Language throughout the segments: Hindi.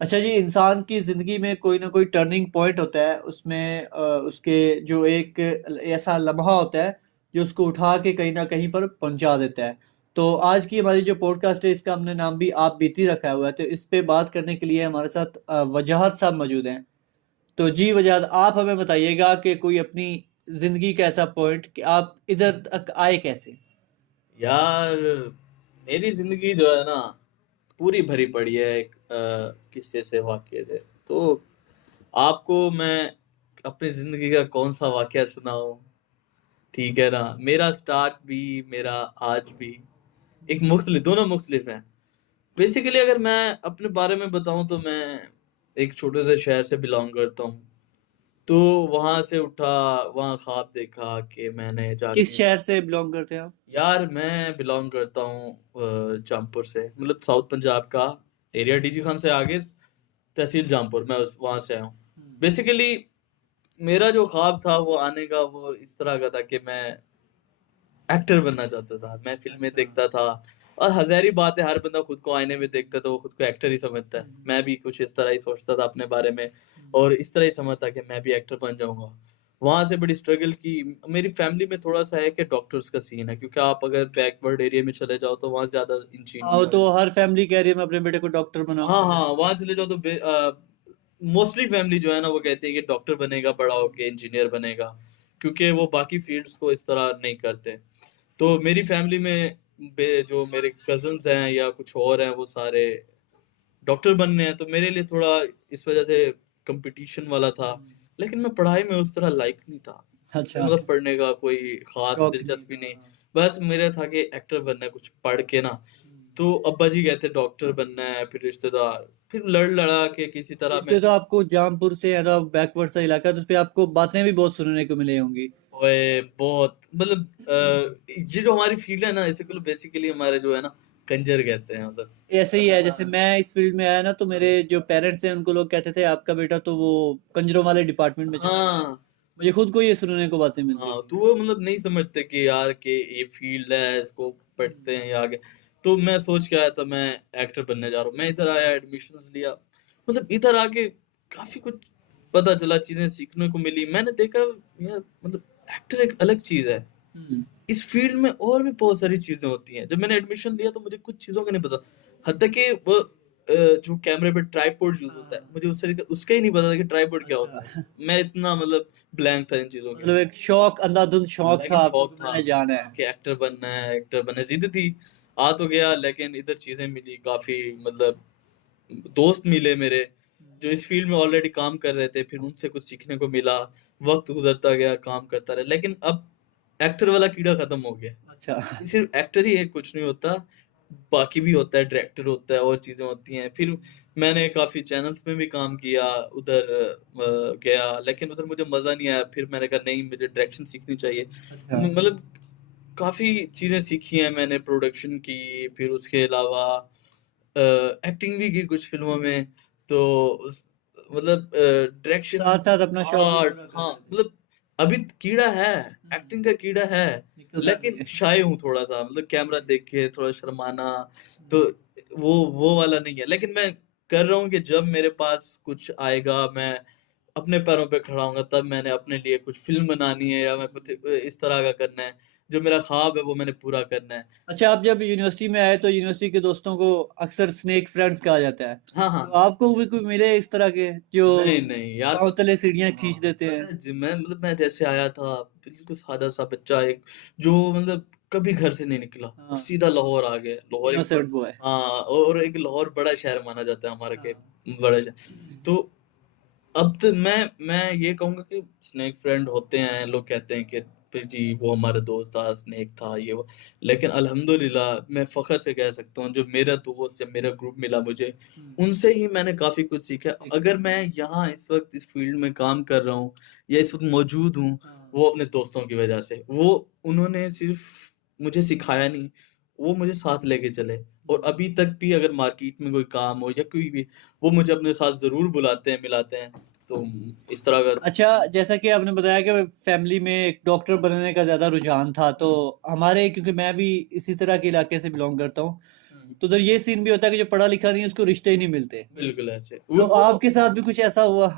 अच्छा जी, इंसान की ज़िंदगी में कोई ना कोई टर्निंग पॉइंट होता है, उसमें उसके जो एक ऐसा लम्हा होता है, जो उसको उठा के कहीं न कहीं पर पहुँचा देता है। तो आज की हमारी जो पॉडकास्ट है, इसका हमने नाम भी आप बीती रखा हुआ है, तो इस पे बात करने के लिए हमारे साथ वजाहत साहब मौजूद हैं। तो जी वजाहत, आप हमें बताइएगा कि कोई अपनी ज़िंदगी का ऐसा पॉइंट कि आप इधर तक आए कैसे? यार, मेरी ज़िंदगी जो है ना, पूरी भरी पड़ी है एक किस्से से, वाक़ये से। तो आपको मैं अपनी ज़िंदगी का कौन-सा वाक़या सुनाऊँ, ठीक है ना? मेरा स्टार्ट भी, मेरा आज भी एक दोनों मुख़्तलिफ़ हैं। बेसिकली अगर मैं अपने बारे में बताऊँ तो मैं एक छोटे से शहर से बिलॉन्ग करता हूँ। तो वहाँ से उठा, वहाँ ख्वाब देखा कि मैंने किस जाके शहर से बिलॉन्ग करते हैं आप? यार मैं बिलॉन्ग करता हूँ जामपुर से, मतलब साउथ पंजाब का एरिया, डीजी खान से आगे तहसील जामपुर, मैं उस वहाँ से आया हूँ। हुँ। बेसिकली मेरा जो ख्वाब था वो आने का, वो इस तरह का था कि मैं एक्टर बनना चाहता था। मैं फ़िल्में अच्छा। देखता था और ज़ाहिर-सी बात है, हर बंदा खुद को आईने में देखता है तो वो खुद को एक्टर ही समझता है। हुँ, मैं भी कुछ इस तरह ही सोचता था अपने बारे में हुँ। और इस तरह ही समझता कि मैं भी एक्टर बन जाऊँगा। वहाँ से बड़ी स्ट्रगल की। मेरी फैमिली में थोड़ा-सा है कि डॉक्टर्स का सीन है, क्योंकि आप अगर बैकवर्ड एरिया में चले जाओ तो वहाँ ज़्यादा हाँ, वो इंजीनियर। तो हर फैमिली कह रही है मैं अपने बेटे को डॉक्टर हाँ, बनाऊँगा। हाँ, वहाँ चले जाओ तो मोस्टली फैमिली जो है ना, वो कहती है कि डॉक्टर बनेगा, बड़ा होके इंजीनियर बनेगा, क्योंकि वो बाकी फ़ील्ड्स को इस तरह नहीं करते। तो मेरी फैमिली में जो मेरे कज़िन्स हैं या कुछ और हैं, वो सारे डॉक्टर बनने हैं, तो मेरे लिए थोड़ा इस वज़ह से कॉम्पिटिशन वाला था। हुँ। लेकिन मैं पढ़ाई में उस तरह लायक नहीं था। मुझे अच्छा, मतलब पढ़ने का कोई ख़ास शौक नहीं दिलचस्पी था, नहीं। हाँ। बस मेरा था कि एक्टर बनना है, कुछ पढ़ के ना। हुँ। तो अब्बा जी कहते डॉक्टर बनना है, फिर रिश्तेदार, फिर लड़-लड़ा के किसी तरह इस पे तो मैंने। आपको जामपुर से ज़्यादा बैकवर्ड सा इलाका है, तो इस पे आपको बातें भी बहुत सुनने को मिली होंगी। ओए! बहुत मतलब ये जो हमारी फ़ील्ड है ना, इसे को बेसिकली हमारे जो है ना, कंजर कहते हैं मतलब। ऐसे ही है, जैसे मैं इस फ़ील्ड में आया ना, तो मेरे जो पेरेंट्स हैं, उनको लोग कहते थे, आपका बेटा तो वो कंजरों वाले डिपार्टमेंट में चला गया है। हाँ, मुझे खुद को ये सुनने को बातें मिलती हाँ, थी। तो वो मतलब नहीं समझते कि यार कि ये फ़ील्ड है, इसको पढ़ते हुँ। हैं या आगे। तो मैं सोच के आया था मैं एक्टर बनने जा रहा हूँ। मैं इधर आया, एडमिशन्स लिया। मतलब इधर आके काफ़ी कुछ पता चला, चीज़ें सीखने को मिली। मैंने देखा यार, मतलब एक्टर एक अलग चीज़ है। हुँ। इस फ़ील्ड में और भी बहुत सारी चीज़ें होती हैं। जब मैंने एडमिशन लिया तो मुझे कुछ चीज़ों का नहीं पता। हत्ता कि वो जो कैमरे पे ट्राइपॉड यूज़ होता है, हाँ। मुझे उसका ही नहीं पता था कि ट्राइपॉड क्या होता है। अच्छा। मैं इतना मतलब ब्लैंक था इन चीज़ों के मतलब लिए। एक शौक, अंधाधुंध शौक था लेकिन आपको शौक कि था, मैंने जाना है। हाँ, कि एक्टर बनना है, एक्टर बनना है। ज़िद थी, आ तो गया, लेकिन इधर चीज़ें मिली काफ़ी, मतलब दोस्त मिले मेरे, हुँ। जो इस फ़ील्ड में ऑलरेडी काम कर रहे थे, फिर उनसे कुछ सीखने को मिला। वक़्त गुज़रता गया, काम करता रहा, लेकिन अब एक्टर वाला कीड़ा खत्म हो गया। अच्छा। ये सिर्फ़ एक्टर ही है, कुछ नहीं होता, बाकी भी होता है, डायरेक्टर होता है और चीज़ें होती हैं। फिर मैंने काफ़ी चैनल्स में भी काम किया, उधर गया, लेकिन उधर मुझे मज़ा नहीं आया। फिर मैंने कहा नहीं, मुझे डायरेक्शन सीखनी चाहिए। अच्छा। मतलब काफ़ी चीज़ें सीखी हैं मैंने, प्रोडक्शन की, फिर उसके अलावा एक्टिंग भी की कुछ फ़िल्मों में। तो उस मतलब डायरेक्शन, साथ-साथ अपना शौक भी आर्ट, पूरा कर हाँ, रहे थे। मतलब अभी कीड़ा है, हुँ। एक्टिंग का कीड़ा है, निकलता नहीं लेकिन है। शाय हूँ थोड़ा-सा, मतलब कैमरा देख के थोड़ा शर्माना, तो हुँ। वो वाला नहीं है। लेकिन मैं कर रहा हूँ कि जब मेरे पास कुछ आएगा, मैं अपने पैरों पे खड़ा होऊँगा, तब मैंने अपने लिए कुछ फ़िल्म बनानी है या मैं कुछ इस तरह का करना है। जो मेरा ख़्वाब है वो मैंने पूरा करना है। अच्छा, आप जब यूनिवर्सिटी में आए तो यूनिवर्सिटी के दोस्तों को अक्सर स्नेक फ्रेंड्स कहा जाता है। हाँ, तो हाँ। आपको भी कोई मिले इस तरह के जो नहीं, नहीं यार। पाँव तले सीढ़ियाँ खींच हाँ, देते हैं? पता है मैं मतलब मैं जैसे आया था, बिल्कुल सादा-सा बच्चा एक, जो मतलब कभी घर से नहीं निकला और हाँ, सीधा लाहौर आ गया। लाहौर एक इनोसेंट बॉय। हाँ, और एक लाहौर बड़ा शहर माना जाता है हमारा, के हाँ। बड़ा शहर। तो अब तो मैं ये कहूँगा कि स्नेक फ्रेंड होते हैं, लोग कहते हैं कि फिर जी वो हमारा दोस्त था, स्नेक था, ये वो। लेकिन अल्हम्दुलिल्लाह मैं फ़ख्र से कह सकता हूँ, जो मेरा दोस्त या मेरा ग्रुप मिला मुझे, हुँ, उनसे ही मैंने काफ़ी कुछ सीखा। सीखा। अगर मैं यहाँ इस वक़्त इस फ़ील्ड में काम कर रहा हूँ या इस वक़्त मौजूद हूँ, हाँ। वो अपने दोस्तों की वजह से। वो उन्होंने सिर्फ़ मुझे सिखाया नहीं, वो मुझे साथ लेके चले, और हुँ। अभी तक भी अगर मार्केट में कोई काम हो या कोई भी, वो मुझे अपने साथ ज़रूर बुलाते हैं, मिलाते हैं। तो इस तरह का। अच्छा, जैसा कि आपने बताया कि फैमिली में एक डॉक्टर बनने का ज़्यादा रुझान था, तो हुँ, हमारे क्योंकि मैं भी इसी तरह के इलाके से बिलॉन्ग करता हूँ, हुँ, तो उधर ये सीन भी होता है कि जो पढ़ा लिखा नहीं है उसको रिश्ते ही नहीं मिलते। बिल्कुल ऐसे। तो आपके साथ भी कुछ ऐसा हुआ?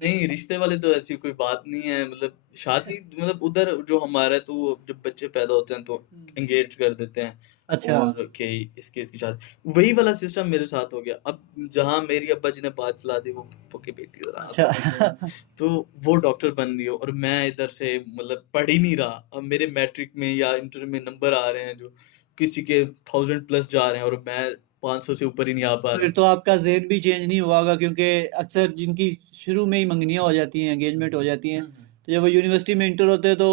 नहीं, रिश्ते वाली तो ऐसी कोई बात नहीं है, मतलब शादी मतलब उधर जो हमारा है तो वो जब बच्चे पैदा होते हैं तो एंगेज कर देते हैं अच्छा। और कि इसकी शादी, वही वाला सिस्टम मेरे साथ हो गया। अब जहाँ मेरी अब्बा जी ने बात चला दी वो फूफो की बेटी ज़रा अच्छा। समझ में, तो वो डॉक्टर बन गई और मैं इधर से मतलब पढ़ ही नहीं रहा। अब मेरे मैट्रिक में या इंटर में नंबर आ रहे हैं जो किसी के 1000 प्लस जा रहे हैं और मैं 500 से ऊपर ही नहीं आ पा रहा। फिर तो आपका ज़हन भी चेंज नहीं हुआ होगा, क्योंकि अक्सर जिनकी शुरू में ही मंगनियाँ हो जाती हैं, एंगेजमेंट हो जाती हैं, तो जब वो यूनिवर्सिटी में इंटर होते हैं तो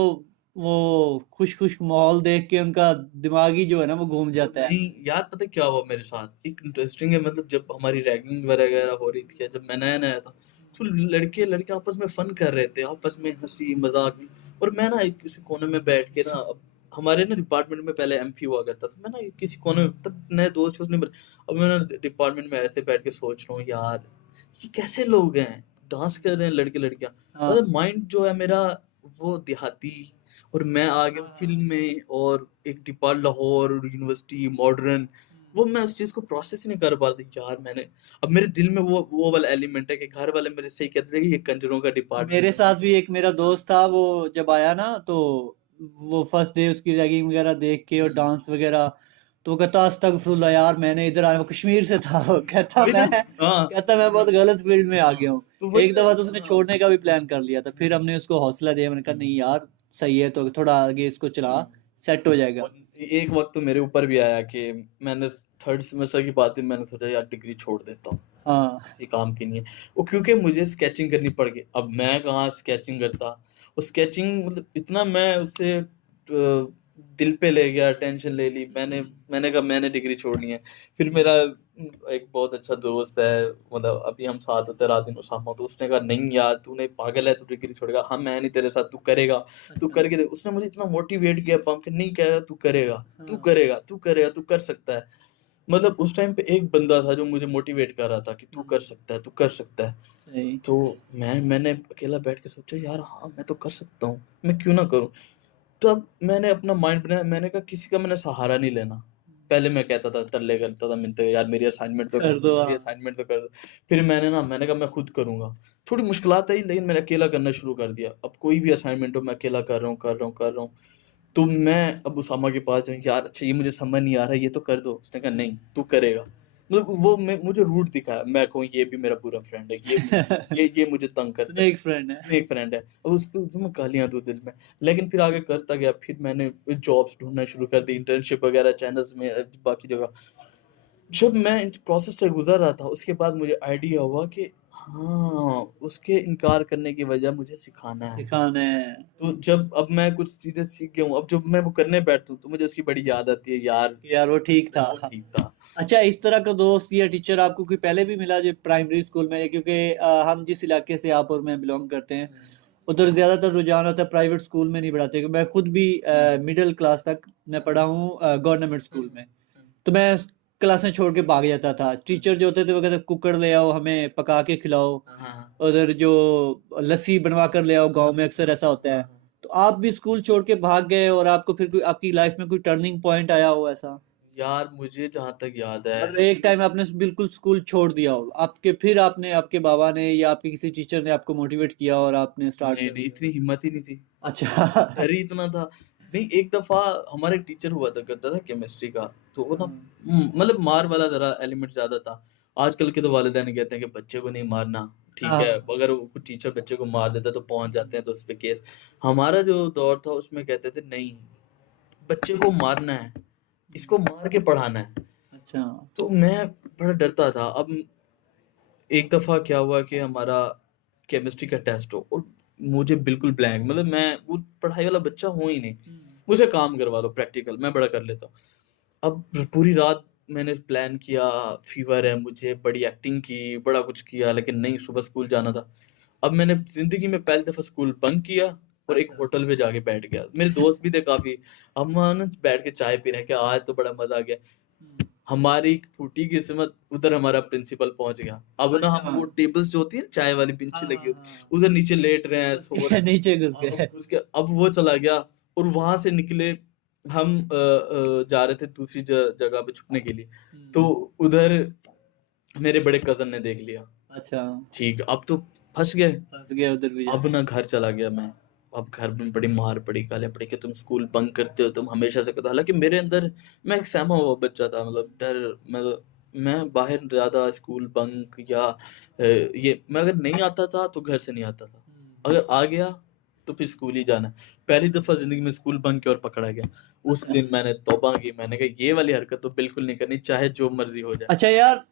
वो खुश-खुश माहौल देख के उनका दिमाग ही जो है ना वो घूम जाता है। नहीं, यार पता है क्या हुआ मेरे साथ? एक इंटरेस्टिंग है, मतलब जब हमारी रैगिंग वगैरह हो रही थी या जब मैं नया-नया था, तो लड़के-लड़के आपस में फन कर रहे थे, आपस में हँसी-मज़ाक और मैं ना एक किसी कोने में बैठ के ना, अब हमारे ना डिपार्टमेंट में पहले एमफी हुआ करता था, मैं ना किसी कोने में, तब नए दोस्त-वोस्त नहीं बने। अब मैं ना डिपार्टमेंट में ऐसे बैठ के सोच रहा हूँ, यार ये कैसे लोग हैं? डांस कर रहे हैं लड़के-लड़कियाँ। हाँ। मतलब माइंड जो है मेरा वो देहाती, और मैं आ गया फ़िल्म में और एक लाहौर यूनिवर्सिटी मॉडर्न, वो मैं उस चीज़ को प्रोसेस ही नहीं कर पा रहा था। यार मैंने, अब मेरे दिल में वो वाला एलिमेंट है कि घर वाले मेरे से ही कहते थे कि ये कंजरों का डिपार्टमेंट मेरे है। साथ भी एक मेरा दोस्त था, वो जब आया ना तो वो फर्स्ट डे उसकी रैगिंग वगैरह देख के और डांस वगैरह, तो वो कहता अस्तगफुरुल्लाह यार मैंने इधर आया, वो कश्मीर से था। वो वही ना। हाँ, कहता मैं बहुत गलत फील्ड में आ हाँ, गया हूँ। तो वही एक ना। दफ़ा तो उसने हाँ। छोड़ने का भी प्लान कर लिया था, फिर हमने उसको हौसला दिया, मैंने कहा नहीं यार सही है, तो थोड़ा आगे इसको चला, सेट हो जाएगा। और एक वक़्त तो मेरे ऊपर भी आया कि मैंने 3rd सेमेस्टर की बात है, मैंने सोचा यार डिग्री छोड़ देता हूँ, हाँ। किसी काम की नहीं है। वो क्योंकि मुझे स्केचिंग करनी पड़ गई। अब मैं कहाँ स्केचिंग करता, और स्केचिंग मतलब इतना मैं उससे दिल पे ले गया, टेंशन ले ली। मैंने कहा मैंने डिग्री छोड़नी है। फिर मेरा एक बहुत अच्छा दोस्त है, मतलब अभी हम साथ होते हैं रात दिन उसामा, तो उसने कहा नहीं यार तूने पागल है, तू डिग्री छोड़ेगा, हाँ मैं नहीं तेरे साथ, तू करेगा, तू अच्छा। करके देख। उसने मुझे इतना मोटिवेट किया पंप के, नहीं कह रहा तू करेगा, तू हाँ। करेगा, तू करेगा, तू कर सकता है। मतलब उस टाइम पे एक बंदा था जो मुझे मोटिवेट कर रहा था कि तू कर सकता है, तू कर सकता है। सही। तो मैंने अकेला बैठ के सोचा यार हाँ, मैं तो कर सकता हूँ, मैं क्यों ना करूँ? तब मैंने अपना माइंड बनाया, मैंने कहा किसी का मैंने सहारा नहीं लेना। पहले मैं कहता था, तरले करता था, मिन्नतें, यार मेरी असाइनमेंट तो कर कर दो, दो, मेरी हाँ। असाइनमेंट तो कर दो। फिर मैंने कहा मैं खुद करूँगा। थोड़ी मुश्किलात आई लेकिन मैंने अकेला करना शुरू कर दिया। अब कोई भी असाइनमेंट हो मैं अकेला कर रहा हूँ, कर रहा हूँ, कर रहा हूँ। तो मैं अब उसामा के पास जाऊँ, यार अच्छा ये मुझे समझ नहीं आ रहा है, ये तो कर दो। उसने कहा नहीं, तू करेगा। मतलब वो मैं मुझे रूट दिखाया, मैं कहूँ ये भी मेरा पूरा फ्रेंड है, ये मुझे तंग करता है, स्नेक फ्रेंड है। ये एक फ्रेंड है। अब उसको मैं गालियाँ दूँ दिल में, लेकिन फिर आगे करता गया, फिर मैंने जॉब्स ढूँढना शुरू कर दी, इंटर्नशिप वगैरह चैनल्स में, बाकी जगह। जब मैं इन प्रोसेस से गुज़र रहा था, उसके बाद मुझे आइडिया हुआ कि हाँ, उसके इनकार करने की वजह मुझे सिखाना है। सिखाना है। तो जब अब मैं कुछ चीज़ें सीख गया हूँ, अब जब मैं वो करने बैठता हूँ, तो मुझे उसकी बड़ी याद आती है, यार यार वो ठीक था। वो ठीक था। अच्छा, इस तरह का दोस्त या टीचर आपको कोई पहले भी मिला जो प्राइमरी स्कूल में? क्योंकि हम जिस इलाके से आप और मैं बिलॉन्ग करते हैं, उधर ज़्यादातर रुझान होता है प्राइवेट स्कूल में नहीं पढ़ाते। मैं खुद भी मिडल क्लास तक मैं पढ़ा हूँ गवर्नमेंट स्कूल में। तो मैं क्लासें छोड़ के भाग जाता था। टीचर जो होते थे वो कहते कुकर ले आओ, हमें पका के खिलाओ। हाँ, हाँ। उधर जो लस्सी बनवा कर ले आओ, गाँव में अक्सर ऐसा होता है। हाँ, हाँ। तो आप भी स्कूल छोड़ के भाग गए और आपको फिर कोई आपकी लाइफ़ में कोई टर्निंग पॉइंट आया हो ऐसा? यार मुझे जहाँ तक याद है, मतलब एक टाइम आपने बिल्कुल स्कूल छोड़ दिया हो, आपके फिर आपने आपके बाबा ने या आपके किसी टीचर ने आपको मोटिवेट किया और आपने स्टार्ट नहीं, कर नहीं दिया हो? इतनी हिम्मत ही नहीं थी। अच्छा। डर ही इतना था। नहीं, एक दफ़ा हमारा एक टीचर हुआ था करता था केमिस्ट्री का, तो वो ना हाँ, मतलब मार वाला ज़रा एलिमेंट ज़्यादा था। आजकल के तो वालिदैन कहते हैं कि बच्चे को नहीं मारना, ठीक है? हाँ, अगर वो टीचर बच्चे को मार देता है तो पहुँच जाते हैं, तो उस पे केस। हमारा जो दौर था उसमें कहते थे नहीं, बच्चे को मारना है, इसको मार के पढ़ाना है। अच्छा। तो मैं बड़ा डरता था। अब एक दफ़ा क्या हुआ कि हमारा केमिस्ट्री का टेस्ट हो और मुझे बिल्कुल ब्लैंक, मतलब मैं वो पढ़ाई वाला बच्चा हूँ ही नहीं। हुँ। मुझसे काम करवा दो प्रैक्टिकल, मैं बड़ा कर लेता हूँ। अब पूरी रात मैंने प्लान किया, फ़ीवर है मुझे, बड़ी एक्टिंग की, बड़ा कुछ किया, लेकिन नहीं, सुबह स्कूल जाना था। अब मैंने ज़िंदगी में पहली दफ़ा स्कूल बंक किया और एक अच्छा। होटल पे जाके बैठ गया। मेरे दोस्त भी थे काफ़ी, हम वहाँ ना बैठ के चाय पी रहे हैं कि आज तो बड़ा मज़ा आ गया। हुँ। हमारी फूटी किस्मत, उधर हमारा प्रिंसिपल पहुँच गया। अब ना हम अच्छा। वो टेबल्स जो होती है चाय वाली हाँ, बेंच लगी हाँ, होती है, हाँ। उधर नीचे लेट रहे हैं, घुस सो रहे के हैं। नीचे घुस अब गए। घुस के अब वो चला गया और वहाँ से निकले, हम जा रहे थे दूसरी जगह पे छुपने के लिए, तो हुँ। उधर मेरे बड़े कज़न ने देख लिया। अच्छा, ठीक, अब तो फँस गए। फँस गए उधर भी अब जाके। ना घर चला गया मैं। अब घर में बड़ी मार पड़ी, गालियाँ पड़ी कि तुम स्कूल बंक करते हो, तुम हमेशा से करते हो। हालाँकि मेरे अंदर मैं एक सहमा हुआ बच्चा था, मतलब डर, मतलब मैं बाहर ज़्यादा स्कूल बंक या ये मैं अगर नहीं आता था तो घर से नहीं आता था। हुँ। अगर आ गया तो फिर स्कूल ही जाना है। पहली दफ़ा ज़िंदगी में स्कूल बंक किया और पकड़ा गया। उस अच्छा। दिन मैंने तौबा की, मैंने कहा ये वाली हरकत तो बिल्कुल नहीं करनी, चाहे जो मर्ज़ी हो जाए। अच्छा यार,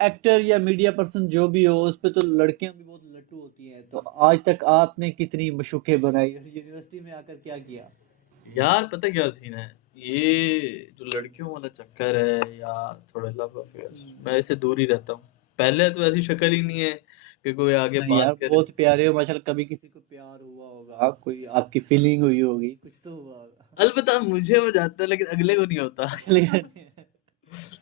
एक्टर या मीडिया पर्सन जो भी हो, उस पे तो लड़कियाँ भी बहुत लट्टू होती हैं। तो आज तक आपने कितनी मशूक़ें बनाई और यूनिवर्सिटी में आकर क्या किया? यार पता है क्या सीन है? ये जो लड़कियों वाला चक्कर है या थोड़े लव अफेयर्स, हुँ। मैं इससे दूर ही रहता हूँ। पहले तो ऐसी शक्ल ही नहीं है कि कोई आगे नहीं यार, बात करे। बहुत प्यारे हो माशाल्लाह, कभी किसी को प्यार हुआ होगा, कोई आपकी फीलिंग हुई होगी, कुछ तो हुआ होगा। अलबत्ता मुझे हो जाता है लेकिन अगले को नहीं होता। लेकिन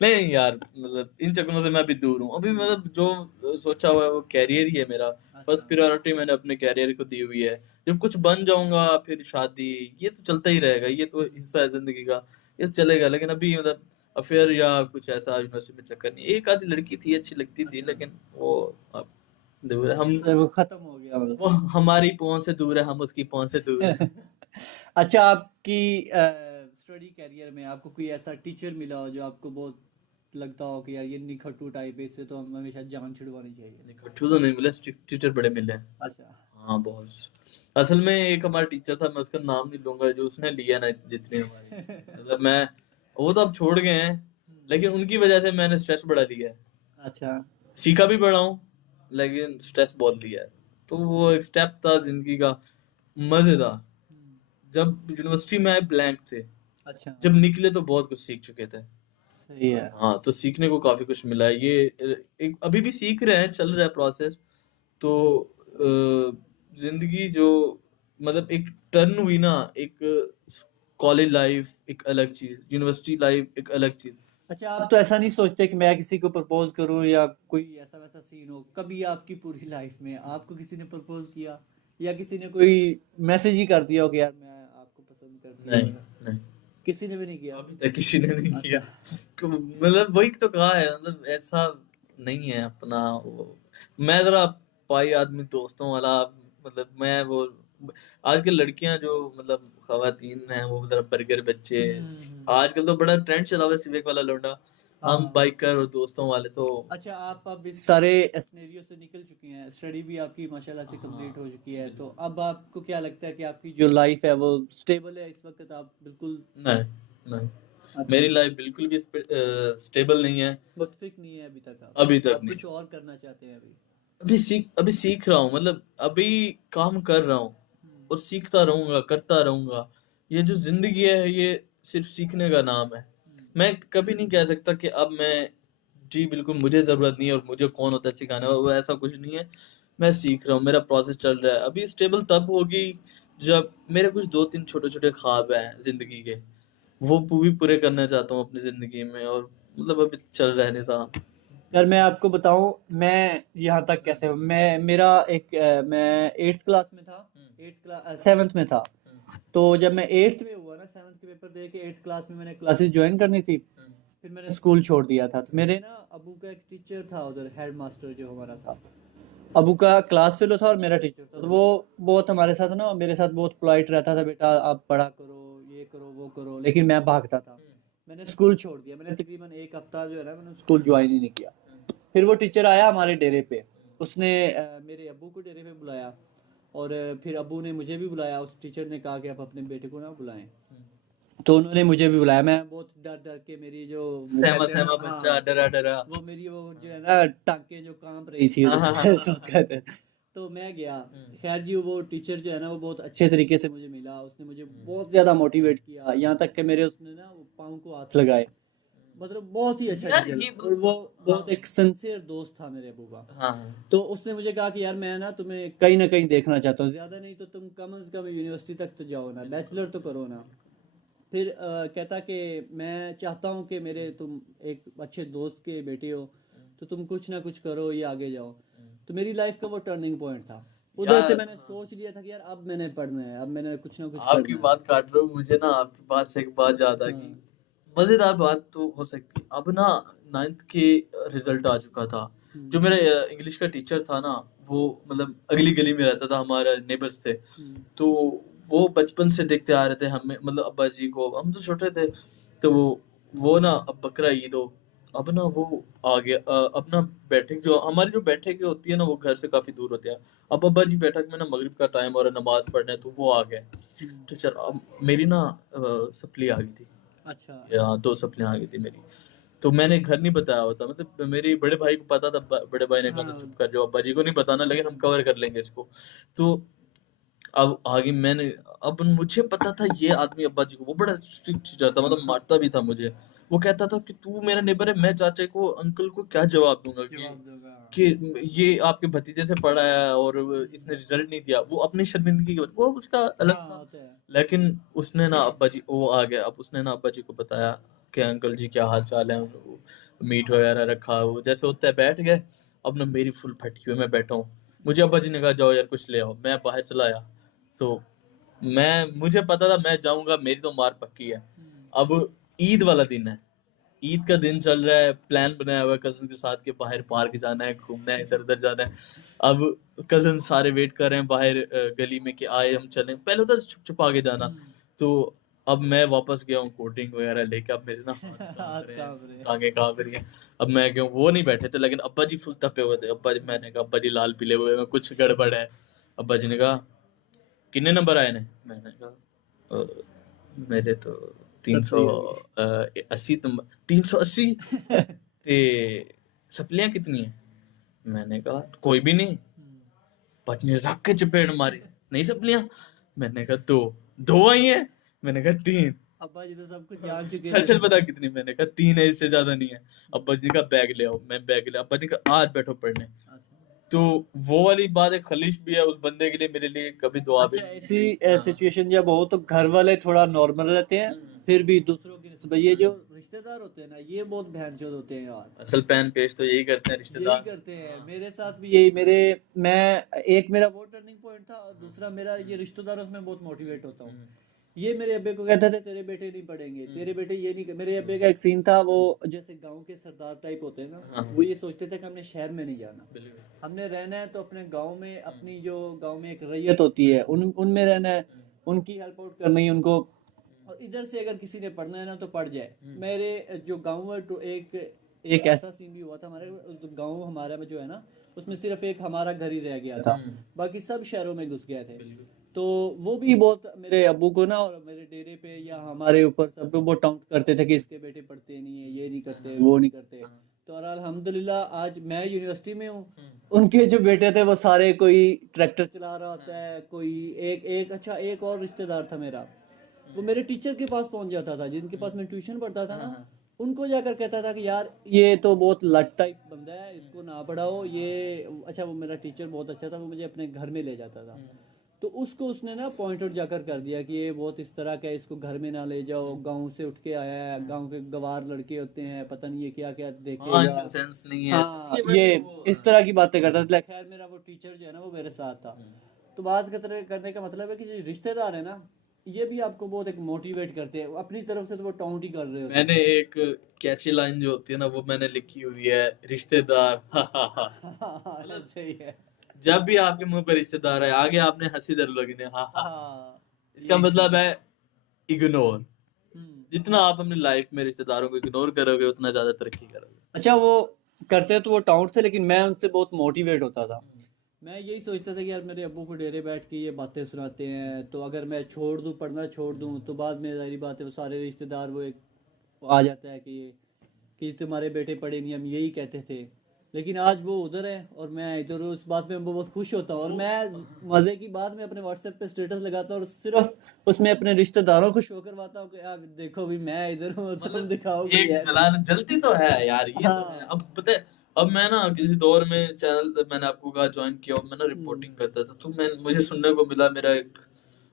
नहीं यार, मतलब इन चक्करों से मैं अभी दूर हूँ। अभी मतलब जो सोचा हुआ है वो करियर ही है मेरा। अच्छा। फर्स्ट प्रायोरिटी मैंने अपने करियर को दी हुई है। जब कुछ बन जाऊँगा फिर शादी, ये तो चलता ही रहेगा, ये तो हुँ। हिस्सा है ज़िंदगी का, ये तो चलेगा। लेकिन अभी मतलब अफेयर या कुछ ऐसा यूनिवर्सिटी में चक्कर नहीं। एक आधी लड़की थी, अच्छी लगती थी, अच्छा। लेकिन वो अब दूर है। हम सर वो खत्म हो गया वो मतलब। हमारी पहुँच से दूर है, हम उसकी पहुँच से दूर हैं। अच्छा आपकी स्टडी करियर में आपको कोई ऐसा टीचर मिला हो जो आपको बहुत लगता हो कि यार ये निखट्टू टाइप है, इससे तो हमें हमेशा जान छुड़वानी चाहिए? नहीं, कट्ठू तो नहीं मिले, स्ट्रिक्ट टीचर बड़े मिले हैं। अच्छा। हाँ, बहुत। असल में एक हमारा टीचर था, मैं उसका नाम नहीं लूँगा, जो उसने लिया ना जितनी हमारी, मतलब मैं, वो तो अब छोड़ गए हैं, हुँ। लेकिन उनकी वज़ह से मैंने स्ट्रेस बड़ा लिया है। अच्छा। सीखा भी बड़ा हूँ, लेकिन स्ट्रेस बहुत लिया है। तो वो एक स्टेप था ज़िंदगी का, मज़ेदार। हुँ। जब यूनिवर्सिटी में आए ब्लैंक थे, अच्छा, जब निकले तो बहुत कुछ सीख चुके थे। सही है। हाँ, तो सीखने को काफ़ी कुछ मिला है। ये एक अभी भी सीख रहे हैं, चल रहा है प्रोसेस। तो ज़िंदगी जो, मतलब एक टर्न हुई ना, एक स कॉलेज लाइफ़ एक अलग चीज़, यूनिवर्सिटी लाइफ़ एक अलग चीज़। अच्छा आप तो ऐसा नहीं सोचते कि मैं किसी को प्रपोज़ करूँ या कोई ऐसा-वैसा सीन हो? कभी आपकी पूरी लाइफ़ में आपको किसी ने प्रपोज़ किया या किसी ने कोई मैसेज ही कर दिया हो कि यार मैं आपको पसंद करती हूँ नहीं, वगैरह? नहीं, किसी ने भी नहीं किया? अभी तक किसी ने नहीं किया। अच्छा। मतलब वही तो कहा है, मतलब ऐसा नहीं है अपना वो। मैं ज़रा पाई आदमी दोस्तों वाला, मतलब मैं वो, आजकल लड़कियाँ जो मतलब ख़वातीन हैं वो ज़रा बर्गर बच्चे, हुँ, हुँ। आजकल तो बड़ा ट्रेंड चला हुआ है सिविक वाला लौंडा। हम हाँ। बाइकर और दोस्तों वाले तो, अच्छा आप अब इस सारे सिनेरियो से निकल चुके हैं, स्टडी भी आपकी माशाल्लाह से कंप्लीट हाँ, हो चुकी है, तो बिल्कुल। अब आपको क्या लगता है कि आपकी जो लाइफ़ है वो स्टेबल है इस वक़्त आप बिल्कुल नहीं, नहीं। अच्छा, मेरी लाइफ़ बिल्कुल भी स्टेबल नहीं है, मुत्फ़िक नहीं है अभी तक आप? अभी तक आप नहीं। कुछ और करना चाहते हैं अभी? अभी सीख रहा हूँ, मतलब अभी काम कर रहा हूँ हुँ, और सीखता रहूँगा, करता रहूँगा। ये जो ज़िंदगी है ये सिर्फ़ सीखने का नाम है। हुँ। मैं कभी नहीं कह सकता कि अब मैं, जी बिल्कुल मुझे ज़रूरत नहीं है और मुझे कौन होता है सिखाने वाला, वो ऐसा कुछ नहीं है। मैं सीख रहा हूँ, मेरा प्रोसेस चल रहा है। अभी स्टेबल तब होगी जब मेरे कुछ 2-3 छोटे-छोटे ख्वाब हैं ज़िंदगी के, वो भी पूरे करना चाहता हूँ अपनी ज़िंदगी में, और मतलब अभी चल रहा है निज़ाम। यार मैं आपको बताऊँ, मैं यहाँ तक कैसे मैं मेरा एक मैं 8th क्लास में था, हुँ, 7th में था। हुँ, तो जब मैं 8th में हुआ ना 7th के पेपर दे के 8th क्लास में मैंने क्लासेस जॉइन करनी थी, हुँ, फिर मैंने स्कूल छोड़ दिया था। तो मेरे ना अबू का एक टीचर था उधर हेड मास्टर जो हमारा था। अबू का क्लास फेलो था और मेरा टीचर था। तो वो बहुत हमारे साथ ना मेरे साथ बहुत पोलाइट रहता था, बेटा आप पढ़ा करो, ये करो, वो करो, लेकिन मैं भागता था। हुँ, मैंने स्कूल छोड़ दिया, मैंने तकरीबन 1 हफ्ता जो है ना मैंने स्कूल जॉइन ही नहीं किया। हुँ, फिर वो टीचर आया हमारे डेरे पे, उसने मेरे अब्बू को डेरे पे बुलाया और फिर अब्बू ने मुझे भी बुलाया, उस टीचर ने कहा कि आप अपने बेटे को ना बुलाएँ। हुँ। तो उन्होंने मुझे भी बुलाया, मैं बहुत डर-डर के मेरी जो वो कहते हैं ना सहमा-सहमा बच्चा, हाँ, डरा-डरा। वो मेरी वो जो है ना टाँगें जो काँप रही थी हाँ, हाँ, हाँ, उधर हाँ, उस हाँ, हाँ। वक़्त। तो मैं गया, हुँ, ख़ैर जी वो टीचर जो है ना वो बहुत अच्छे तरीके से मुझे मिला, उसने मुझे हुँ, बहुत ज़्यादा मोटिवेट किया, यहाँ तक कि मेरे उसने ना वो पाँव को हाथ लगाए। मतलब बहुत ही हुँ। अच्छा यार टीचर ये और वो हाँ, बहुत एक सिंसियर दोस्त था मेरे अब्बू का। हाँ, हाँ। तो उसने मुझे कहा कि यार मैं ना तुम्हें कहीं न कहीं देखना चाहता हूँ, ज़्यादा नहीं तो तुम कम से कम यूनिवर्सिटी तक तो जाओ ना, बिल्कुल, बैचलर तो करो ना। फिर कहता कि मैं चाहता हूँ कि मेरे तुम एक अच्छे दोस्त के बेटे हो, हुँ, तो तुम कुछ ना कुछ करो या आगे जाओ। हुँ। तो मेरी लाइफ़ का वो टर्निंग पॉइंट था। उधर से यार मैंने सोच लिया था कि यार अब मैंने पढ़ना है, अब मैंने कुछ ना कुछ आपकी करना है। बात काट रहा हूँ, मुझे ना आपकी बात से एक बात याद आ गई। हाँ। मज़ेदार बात तो हो सकती है। अब ना 9th के रिज़ल्ट आ चुका था। जो हुँ, मेरा इंग्लिश का टीचर था ना, वो मतलब अगली गली में रहता था, हमारा नेबर्स थे। हुँ, तो वो बचपन से देखते आ रहे थे हमें, मतलब अब्बा जी को, हम तो छोटे थे। तो वो ना अब बकरा ईद हो, अब ना वो आ गया, अब ना बैठक जो हमारी जो बैठकें होती है ना, वो घर से काफ़ी दूर होती है। अब अब्बा जी बैठक में ना मगरिब का टाइम हो रहा है, नमाज़ पढ़ने, तो वो आ गए। हुँ। तो चल अब मेरी ना सप्ली आ गई थी। अच्छा। या 2 सप्लियाँ आ गई थी मेरी। तो मैंने घर नहीं बताया होता, मतलब मेरे बड़े भाई को पता था, बड़े भाई ने कहा था हाँ, चुप कर जाओ, अब्बा जी को नहीं बताना, लेकिन हम कवर कर लेंगे इसको। तो अब आगे मैंने, अब मुझे पता था ये आदमी अब्बा जी को, वो बड़ा स्ट्रिक्ट टीचर था, मतलब मारता भी था मुझे। वो कहता था कि तू मेरा नेबर है, मैं चाचा को, अंकल को क्या जवाब दूँगा जवाब दूँगा। कि ये आपके भतीजे से पढ़ा है और इसने रिज़ल्ट नहीं दिया। वो अपनी शर्मिंदगी की, वो उसका अलग हाँ, था। होता है। लेकिन उसने ना अब्बा जी, वो आ गया, अब उसने ना अब्बा जी को बताया कि अंकल जी क्या हाल-चाल है? वो मीट वगैरह रखा, वो जैसे होता है बैठ गए। अब ना मेरी फुल फटी हुई है, मैं बैठा हूँ। मुझे अब्बा जी ने कहा जाओ यार कुछ ले आओ, मैं बाहर चला आया। तो मुझे पता था मैं जाऊँगा, मेरी तो मार पक्की है। हुँ, अब ईद वाला दिन है, ईद का दिन चल रहा है, प्लान बनाया हुआ है कज़िन के साथ कि बाहर पार्क जाना है, घूमना है, इधर-उधर जाना है। अब कज़िन सारे वेट कर रहे हैं बाहर गली में कि आए हम चलें। पहले होता था छुप-छुपा के जाना। हुँ। तो अब मैं वापस गया हूँ कोल्ड ड्रिंक वगैरह लेके, अब मेरे ना हाथ काँप हाथ रहे हैं, काँप रहे हैं। टाँगें काँप रही हैं। अब मैं गया हूँ, वो नहीं बैठे थे, लेकिन अब्बा जी फुल तपे हुए थे। हुँ, मैंने कहा अब्बा जी लाल पीले हुए हैं, कुछ गड़बड़ है। अब्बा जी ने कहा कितने नंबर आए ने? मैंने कहा अ, मेरे तो 300 सप्ली आ गई। 80 नंबर, 380 ते सप्लियाँ कितनी हैं? मैंने कहा कोई भी नहीं। हुँ। पाजी ने रख के चपेट मारी, नहीं सप्लियाँ? मैंने कहा 2, 2 आई हैं? मैंने कहा 3। अब्बा जी तो सब कुछ जान चुके थे। सच-सच बता कितनी? मैंने कहा 3 है, इससे ज़्यादा नहीं है। अब्बा जी ने कहा बैग ले आओ, मैं बैग ले अब्बा ने कहा आज बैठो पढ़ने। अच्छा। तो वो वाली बात एक खलीश भी है उस बंदे के लिए, मेरे लिए कभी दुआ भी अच्छा नहीं ऐसी की। हाँ। सिचुएशन जब हो तो घर वाले थोड़ा नॉर्मल रहते हैं, हुँ, फिर भी दूसरों की निस्बत ये जो हुँ। रिश्तेदार होते हैं ना, ये बहुत भैनचोद होते हैं यार। असल पैन पेश तो यही करते हैं यही रिश्तेदार। करते हैं, हाँ। मेरे साथ भी यही मैं एक मेरा वो टर्निंग पॉइंट था और हुँ, दूसरा मेरा ये हुँ, रिश्तेदारों से मैं बहुत मोटिवेट होता हूँ। हुँ, ये मेरे अब्बे को कहते थे तेरे बेटे नहीं पढ़ेंगे, हुँ, तेरे बेटे ये नहीं मेरे हुँ, अब्बे का एक सीन था वो हुँ। जैसे गाँव के सरदार टाइप होते हैं ना, हाँ, वो हाँ। ये सोचते थे कि हमने शहर में नहीं जाना। बिल्कुल। हमने रहना है तो अपने गाँव में हुँ, अपनी जो गाँव में एक रैयत होती है, उनमें रहना है, हुँ, उनकी हेल्प आउट करनी है उनको हुँ, और इधर से अगर किसी ने पढ़ना है ना तो पढ़ जाए। हुँ, मेरे जो गाँव में तो एक एक ऐसा सीन भी हुआ था हमारे गाँव हमारा में जो है ना, उसमें सिर्फ़ एक हमारा घर ही रह गया था। हुँ, बाकी सब शहरों में घुस गए थे। बिल्कुल। तो वो भी बहुत मेरे अब्बू को ना और मेरे डेरे पे या हमारे ऊपर सब पे बहुत टाउंट करते थे कि इसके बेटे पढ़ते नहीं है, ये नहीं हाँ, करते, हाँ, वो नहीं करते। हाँ, तो और अल्हम्दुलिल्लाह आज मैं यूनिवर्सिटी में हूँ। हुँ, उनके जो बेटे थे वो सारे कोई ट्रैक्टर चला रहा होता हाँ, है, कोई एक एक अच्छा एक और रिश्तेदार था मेरा, हुँ, वो मेरे टीचर के पास पहुँच जाता था, जिनके हुँ, पास मैं ट्यूशन पढ़ता था हाँ, ना, हाँ, उनको जाकर कहता था कि यार ये तो बहुत लट टाइप बंदा है, हुँ, इसको ना पढ़ाओ ये अच्छा वो मेरा टीचर बहुत अच्छा था, वो मुझे अपने घर में ले जाता था। हुँ, तो उसको उसने ना पॉइंट आउट जाकर कर दिया कि ये बहुत इस तरह का है, इसको घर में ना ले जाओ, हुँ, गाँव से उठ के आया है, हुँ। गाँव के गँवार लड़के होते हैं, पता नहीं ये क्या-क्या हाँ, देखेगा। इनमें सेंस नहीं है। हाँ, ये ये वैसे वो इस तरह की बातें करता था। खैर मेरा वो टीचर जो है ना वो मेरे साथ था। हुँ। तो बात करने का मतलब है कि जो रिश्तेदार है ना, ये भी आपको बहुत एक मोटिवेट करते हैं। अपनी तरफ से तो वो टाउट ही कर रहे होते मैंने हैं। एक कैची लाइन जो होती है ना, वो मैंने लिखी हुई है, रिश्तेदार हा हा हा। मतलब सही है। जब भी आपके मुंह पे रिश्तेदार है, आगे आपने हंसी जरूर लगनी है, हा हा हा। हाँ, इसका यही मतलब सीन है। है इग्नोर। हुँ। जितना आप अपनी लाइफ में रिश्तेदारों को इग्नोर करोगे, उतना ज्यादा तरक्की करोगे। अच्छा वो करते तो वो टाउट थे लेकिन मैं उनसे बहुत मोटिवेट होता था। हम्म, मैं यही सोचता था कि यार मेरे अब्बू को डेरे बैठ के ये बातें सुनाते हैं, तो अगर मैं छोड़ दूँ, पढ़ना छोड़ दूँ, तो बाद में ज़ाहिर सी बात है वो सारे रिश्तेदार वो एक आ जाता है कि तुम्हारे बेटे पढ़े नहीं, हम यही कहते थे। लेकिन आज वो उधर है और मैं इधर हूँ, उस बात में मैं बहुत खुश होता हूँ और वो मैं मज़े की बात मैं अपने व्हाट्सएप पे स्टेटस लगाता हूँ और सिर्फ उसमें अपने रिश्तेदारों को शो करवाता हूँ कि यार देखो भी मैं इधर हूँ, तुम मतलब दिखाओ कोई एक है तो। जलान जलती तो है यार, ये तो है। हाँ। अब पता है, अब मैं ना किसी दौर में चैनल मैंने आपको कहा ज्वाइन किया और मैं ना हुँ, रिपोर्टिंग करता था, तो मैं मुझे सुनने को मिला, मेरा एक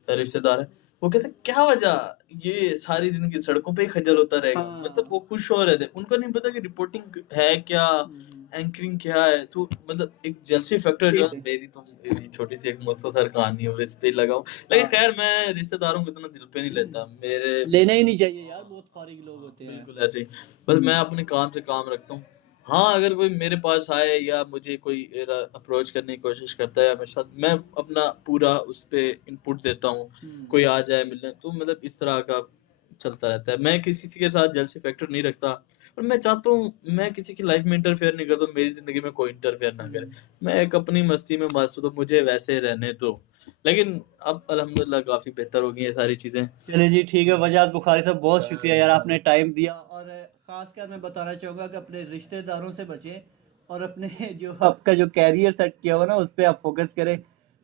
रिश्तेदार है, वो कहते क्या वजह? ये सारी ज़िंदगी सड़कों पे ही खज्जल होता रहेगा। मतलब हाँ। वो खुश हो रहे थे। उनको नहीं पता कि रिपोर्टिंग है क्या, हुँ, एंकरिंग क्या है? तो मतलब एक जेलसी फैक्टर जो है हुँ। मेरी तो मेरी छोटी-सी एक मुख्तसर कहानी है और इस पे लगाऊँ। लेकिन हाँ। ख़ैर मैं रिश्तेदारों को इतना दिल पे नहीं लेता। मेरे लेना ही नहीं चाहिए यार, बहुत फारिग लोग हाँ, होते हैं। बिल्कुल ऐसे ही। बस हुँ। मैं अपने काम से काम रखता हूँ। हाँ, अगर कोई मेरे पास आए या मुझे कोई अप्रोच करने की कोशिश करता है या मेरे साथ मैं अपना पूरा उस पे इनपुट देता हूँ। हुँ। कोई आ जाए मिलने तो मतलब इस तरह का चलता रहता है। मैं किसी के साथ जेलसी फैक्टर नहीं रखता और मैं चाहता हूँ मैं किसी की लाइफ़ में इंटरफेयर नहीं करता, मेरी ज़िंदगी में कोई इंटरफेयर ना करे। हुँ। मैं एक अपनी मस्ती में मस्त हूँ, तो मुझे वैसे रहने दो। लेकिन अब अल्हम्दुलिल्लाह काफ़ी बेहतर हो गई हैं सारी चीज़ें। चलिए जी, ठीक है। वजाहत बुखारी साहब, बहुत शुक्रिया यार, अ, आपने टाइम दिया। और ख़ासकर मैं बताना चाहूँगा कि अपने रिश्तेदारों से बचें और अपने जो आपका जो कैरियर सेट किया हुआ ना, उस पे आप फ़ोकस करें।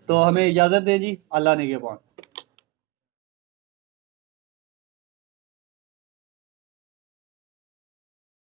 तो हमें इजाज़त दें जी, अल्लाह ने के पास।